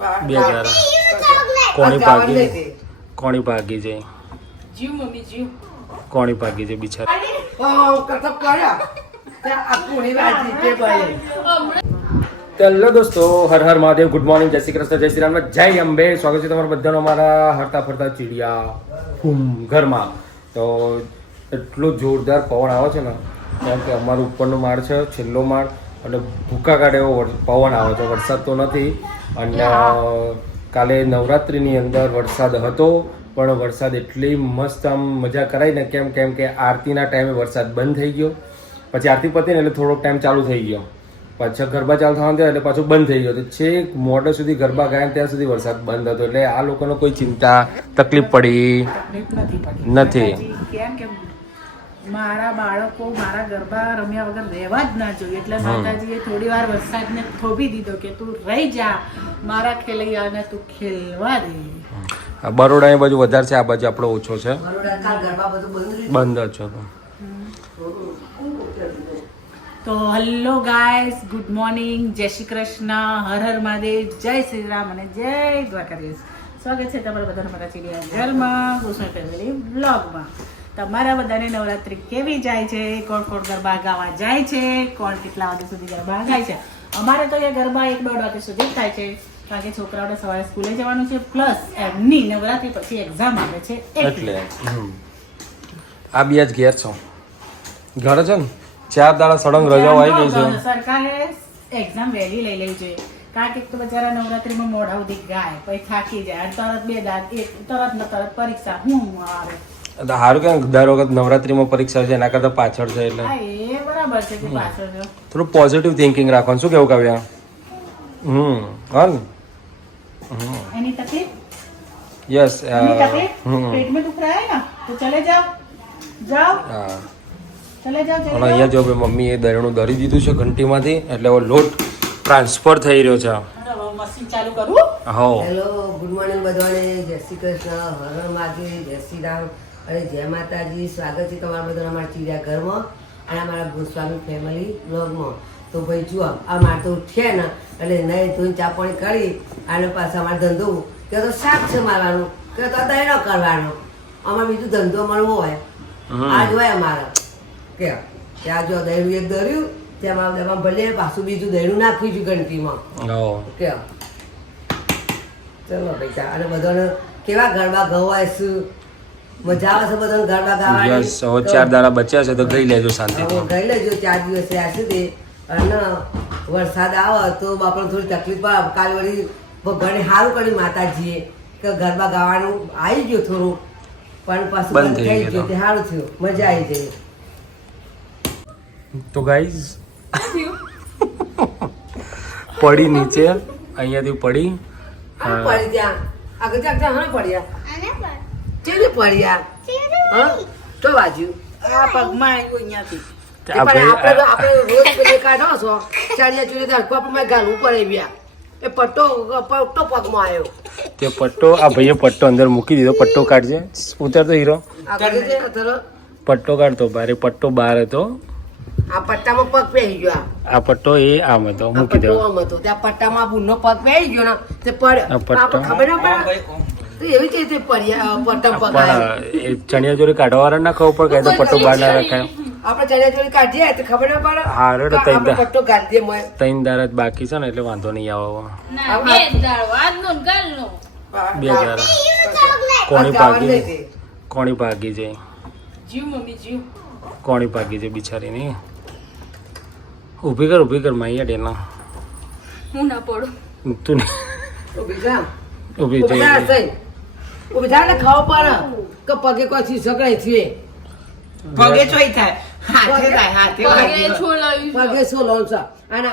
2000 કોણી ભાગી જાય જીવ મમ્મી જીવ કોણી ભાગી જાય બિચારી. હેલો દોસ્તો, હર હર મહાદેવ, ગુડ મોર્નિંગ, જય શ્રી કૃષ્ણ, જય શ્રી રામ, જય અંબે. સ્વાગત છે તમારા બધાનો અમારા હરતા ફરતા ચીડિયા ઘરમાં. તો એટલો જોરદાર પવન આવે છે ને, કેમ કે અમારો ઉપરનો માળ છે, છેલ્લો માળ, અને ભૂકા કાઢે એવો પવન આવે છે. વરસાદ તો નથી, અને કાલે નવરાત્રિની અંદર વરસાદ હતો, પણ વરસાદ એટલી મસ્ત આમ મજા કરાઈ ને, કેમ કે આરતીના ટાઈમે વરસાદ બંધ થઈ ગયો. પછી આરતી પતી ને એટલે થોડોક ટાઈમ ચાલુ થઈ ગયો, પાછા ગરબા ચાલુ થવાનું થયા એટલે પાછું બંધ થઈ ગયો. તો છેક મોડે સુધી ગરબા ગાયા ત્યાં સુધી વરસાદ બંધ હતો, એટલે આ લોકોને કોઈ ચિંતા તકલીફ પડી નથી. કેમ કે મારા બાળકો મારા ગરબા રમ્યા વગર રહેવા જ ના જોઈએ, એટલે માતાજીએ થોડી વાર વરસાદને થોભી દીધો કે તું રહી જા, મારા ખેલૈયાને તું ખેલવા દે. બરોડા એ બાજુ વધારે છે, આ બાજુ આપણો ઓછો છે, બંધ જ છે. તો હેલો ગાઈસ, ગુડ મોર્નિંગ, જય શ્રી કૃષ્ણ, હર હર મહાદેવ, જય શ્રી રામ અને જય દ્વારકાધીશ. સ્વાગત છે તમારા બધાના મારા ચીડિયા ઘરમાં, કુસુમ ફેમિલી બ્લોગમાં. તમારા બધાને નવરાત્રી કેવી જાય છે? કોણ કોણ ગરબા ગાવા જાય છે? કોણ કેટલા વાગ્યા સુધી ગરબા ગાય છે? અમારે તો એ ગરબા 1-1.5 વાગ્યા સુધી થાય છે, કારણ કે છોકરાઓને સવારે સ્કૂલે જવાનું છે, પ્લસ એમની નવરાત્રી પછી એક્ઝામ આવે છે એટલે. આ બે જ ઘેર છો, ઘરે છે ને 4 દાડા સળંગ રજાઓ આવી ગઈ છે. સરકારે એક્ઝામ વહેલી લઈ લેવી જોઈએ, કારણ કે તો બચારા નવરાત્રીમાં મોઢા સુધી ગાય, પછી થાકી જાય, તરત 2 દાંત તરત પરીક્ષા હું આવે. સારું કે દર વખત નવરાત્રીમાં પરીક્ષા છે, એના કરતા પાછળ છે, એટલે એ બરાબર છે કે પાછળ છે. થોડું પોઝિટિવ થિંકિંગ રાખવાનું. શું કેવું કાવ્યા? હા ને, એની તકલીફ યસ, એની તકલીફ પેટ में दुख रहा है ना, तो चले जाओ હા. ચલે જાઓ અને અહીંયા જો મમ્મી એ દરણું દરી દીધું છે ઘંટીમાંથી, એટલે હવે લોટ ટ્રાન્સફર થઈ રહ્યો છે. મશીન ચાલુ કરું. હો, હેલો, ગુડ મોર્નિંગ બધાને, જય શ્રી કૃષ્ણ, હર હર મહાદેવ, જય શ્રી રામ અને જય માતાજી. સ્વાગત છે તમારા બધાના અમારા ચીડિયા ઘરમાં અને અમારા ગોસ્વામી ફેમિલી બ્લોગમાં. તો ભાઈ જુઓ, આ મારે તો ઉઠ્યા ને એટલે નહીં ધોઈને ચા પાણી કરી અને પાછા અમારો ધંધો કે તો શાક છે મારવાનું, કે તો દહીં કરવાનો, અમારે બીજું ધંધો મળવો હોય આજ હોય અમારે. કે ત્યાં જો દહીનું એક દર્યું, તેમાં ભલે પાછું બીજું દહીનું નાખ્યું છે ઘંટીમાં. કે ચલો ભાઈ, અને બધાને કેવા ગરબા ગવાય, શું મજા આવે છે બધાને ગરબા ગાવાની. 4 દાડા બચ્યા છે, તો ગઈ લેજો શાંતિથી. ગઈ લેજો 4 દિવસ ત્યાં સુધી. અને વરસાદ આવે તો બાપાને થોડી તકલીફ પડે. કાલ વળી ભગવાને સારું કર્યું માતાજીએ કે ગરબા ગાવાનું આવી ગયું થોડું, પણ પાછું બંધ થઈ ગયું, તે સારું થયું, મજા આવી જાય. તો ગાઈઝ પડી નીચે, અહીંયાથી પડી પડી ત્યાં આગળ ત્યાં હા પડ્યા કેવી પડ્યા હા તો બાજુ આ પગમાં આવ્યું અહીંયાથી. આપણે રોજ પેલે કાઢો છો ચારિયા ચૂરી પગમાં ગાલવું પડે વ્યા એ પટ્ટો પગમાં આવ્યો. તે પટ્ટો આ ભાઈએ પટ્ટો અંદર મૂકી દીધો. પટ્ટો કાઢજે, ઉતરતો હીરો, પટ્ટો કાઢતો. બારે પટ્ટો બહાર હતો, આ પટ્ટામાં પગ પહેરી ગયો. આ પટ્ટો એ આમ હતો, મૂકી દો. આમ હતો, ત્યાં પટ્ટામાં બુનનો પગ પહેરી ગયો ને તે પડ્યો. ખબર ના પડે તો એવી રીતે પડ્યા પટ્ટા પગ આવ્યો. પણ એ ચણિયા ચોરી કાઢવા વાળા ના ખબર પડે, તો પટ્ટો બહાર ના રખાય. આપણે ચણિયા ચોરી કાઢીએ તો ખબર ના પડે. હા રે, તો આપણે પટ્ટો ગાળી દે. 3 દાડા જ બાકી છે ને, એટલે વાંધો નહીં આવે. 2 દાડા કોણી ભાગી જાય, જીવ મમ્મી જીવ. કોણી ભાગી જાય બિચારી ની. ઊભી કર માઈયા ડેના, હું ના પડું. તું ઊભી થા. ઊભી ઊભી થા સઈ. ઊભી થા ને ખાવા પડે કે પગે કોઈ થી સગડાઈ થઈએ. પગે ચોઈ થાય, હાથે થાય, હાથે પગે શું લોન છે અને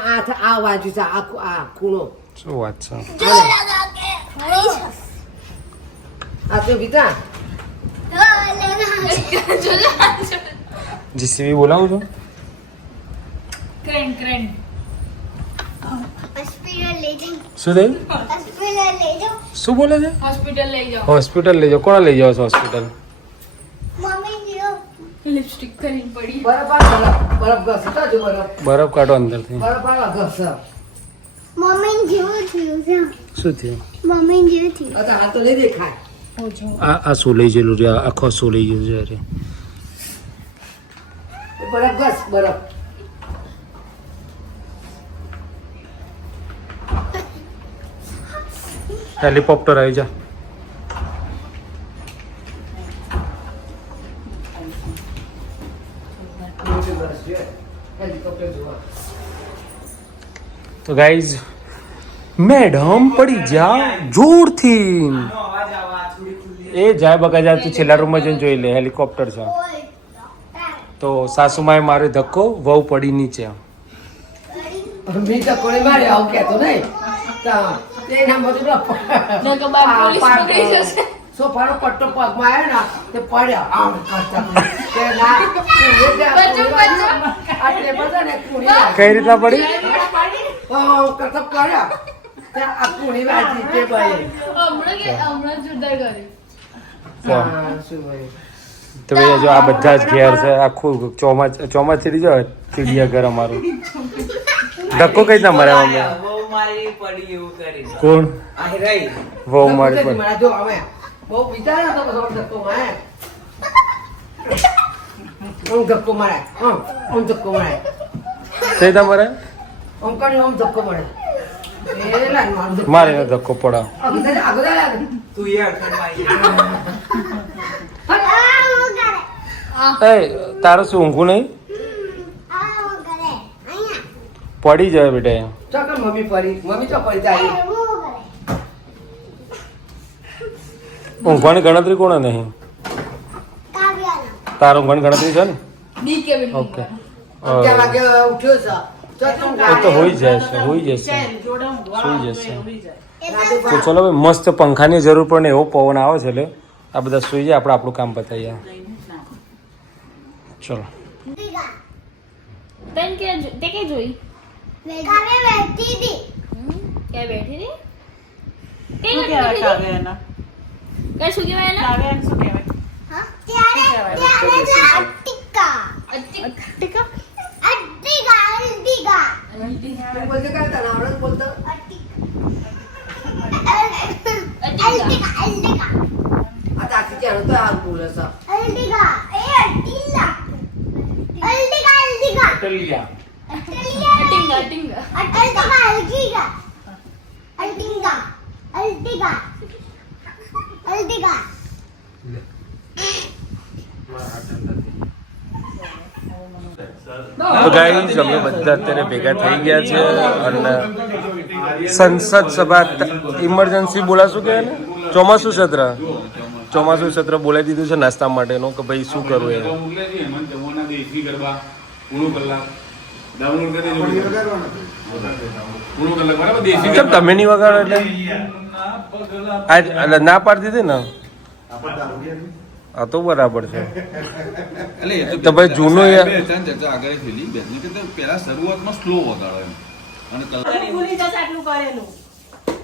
આ બાજુ છે, આ ખૂણો. શું વાત છે? આ તો બીતા જીસીબી બોલાવું છું. ક્રેન શું થયું? શું બોલે છે? હોસ્પિટલ લઈ જાઓ. હોસ્પિટલ લઈ જાઓ. કોણ લઈ જાઓ છો હોસ્પિટલ? લિપસ્ટિક કરીને પડી. બરફ ઘસતા જો બરફ બરફ કાઢો અંદરથી. બરફ ઘસ. મમ્મી જેવું થયું છે. શું થયું મમ્મી જેવી થઈ આ તો હાથ તો નહીં દેખાય. આ શું લઈ ગયેલું છે આખો શું લઈ ગયું છે અરે બરફ ઘસ બરફ. હેલિકોપ્ટર આવી જા હેલિકોપ્ટર જોવા. તો ગાઈઝ મેડમ પડી જા જોરથી એ જાય બકા જા તું છેલ્લા રૂમમાં જઈને જોઈ લે હેલિકોપ્ટર છે તો સાસુમાએ મારે ધક્કો વહુ પડી નીચે મેં તો કોને મારે આવું કહેતો નહીં. તેના બધું સોફાનો પટ્ટો પગમાં આવ્યો ને તે પડ્યા આમ કરતા. તે ના આટલે બધા ને કુણી વાગી. કઈ રીતના પડી આમ કરતા પડ્યા તે આ કુણી વાગી તે ભાઈ. હા, શું ભાઈ. તો ભાઈ જો આ બધા જ ઘેર છે આખું ચોમાસી જો ચીડિયા ઘર અમારું ધક્કો કઈ રીતના મારે મમ્મી કોણ વહુ મારી પડી મને જો હવે બહુ વિચાર્યા તો બધો ધક્કો મારે. આમ ધક્કો મારે. આમ ધક્કો મારે. કઈ રીતના મારે આમ કરી આમ ધક્કો મારે. એ લાગ મારું ધક્કો. મારે એનો ધક્કો પડા આગળ લાગ. એ તારે શું ઊંઘું નહીં પડી જાય બેટા ચોકન મમ્મી પડી. મમ્મી તો પડી તારી. ઊંઘવાની ગણતરી કોણે નહીં તારો ઊંઘવાની ગણતરી છે ને ઓકે અગિયાર વાગે ઉઠ્યો છે. ચોથું એ તો હોઈ જાય છે હોઈ જશે સુઈ જશે તો ચલો ભાઈ મસ્ત પંખાની જરૂર પડે ને એવો પવન આવે છે એટલે આ બધા સુઈ જાય આપણે આપણું કામ પતાવીએ ચલો તે કે જોઈ કાવે બેઠી હતી ક્યાં બેઠી હતી શું કહેવાય કાવ્યાના? કઈ શું કહેવાય એને કાવ્યાને શું કહેવાય? હા ત્યારે અટ્ટિકા અટ્ટિકા અટ્ટિકા અટ્ટિકા તું બોલતે काय તને આવડત બોલતો? અટ્ટિકા અટ્ટિકા આ તાકી કેરો તો આ બોલે છે. અટ્ટિકા એ અટ્ટિલા અટ્ટિકા અટ્ટિકા ટલિયા અટ્ટિકા અટ્ટિકા અટ્ટિકા અટ્ટિકા અટ્ટિકા અટ્ટિકા તો ગાઈઝ અમે બધા અત્યારે ભેગા થઈ ગયા છે અને સંસદ સભા ઇમરજન્સી બોલાશું કે ચોમાસું સત્ર બોલાવી દીધું છે નાસ્તા માટેનું કે ભાઈ શું કરવું એ કેમ તમે નહીં વગાડો એટલે આજ એટલે ના પાડતી હતી ને આ તો બરાબર છે તો ભાઈ જૂનું પેલા શરૂઆતમાં સ્લો વગાડો એમ અને ભૂલી જશે આટલું કરેલું.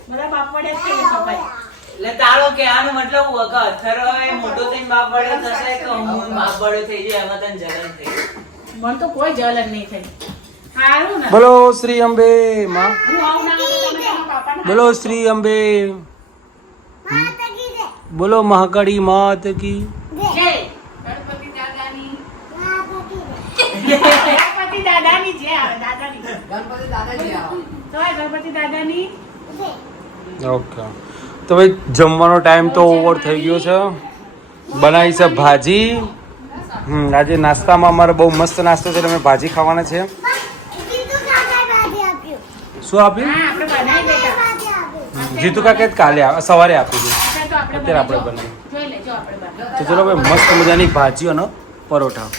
બધા બાપડે જ ખેલે સફાઈ. એટલે તારો કહેવાનો મતલબ વખત ખરો હવે મોટો થઈને બાપ બળે થશે તો હું બાપ બળે થઈ જાય એમાં તને જલન થઈ મને તો કોઈ જલન નહીં થઈ. સારું ને બોલો શ્રી અંબે માં હું આવું ના કરું તમે તમારા બાપાને બોલો શ્રી અંબે માતા કી જય બોલો મહાકાળી માત કી જય. ગણપતિ દાદાની માતા કી જય ગણપતિ દાદાની જય આવે દાદાની ગણપતિ દાદાજી આવો. તો આ ગણપતિ દાદાની ઓકે તો ભાઈ જમવાનો ટાઈમ તો ઓવર થઈ ગયો છે બનાવી છે ભાજી આજે નાસ્તામાં અમારે બહુ મસ્ત નાસ્તો છે એટલે અમે ભાજી ખાવાના છે જીતુ કાકા ભાજી આપ્યું શું આપ્યું હા આપણે બનાવી બેટા. ભાજી આપ્યું જીતુ કાકે કાલે સવારે આપી દીધું તો આપણે અત્યારે આપણે બનાવી. બનાવીએ જોઈ લેજો આપણે બનાવી. તો ચલો ભાઈ મસ્ત મજાની ભાજી અને પરોઠા